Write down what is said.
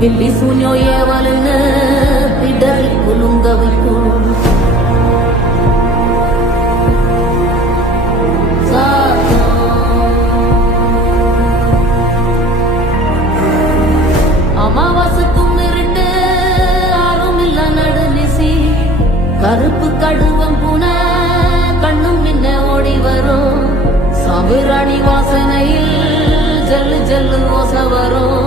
பில்லி சூன்யோ ஏவலுன்னு பிடரி குலுங்க வைக்கும் அமாவாசைக்கும் இருட்டு ஆறும் இல்ல நடுநிசி கருப்பு கடுவம் பூன கண்ணும் முன்ன ஓடி வரும் சாம்புராணி வாசனையில் ஜல்லு ஜல்லு ஓசை வரும்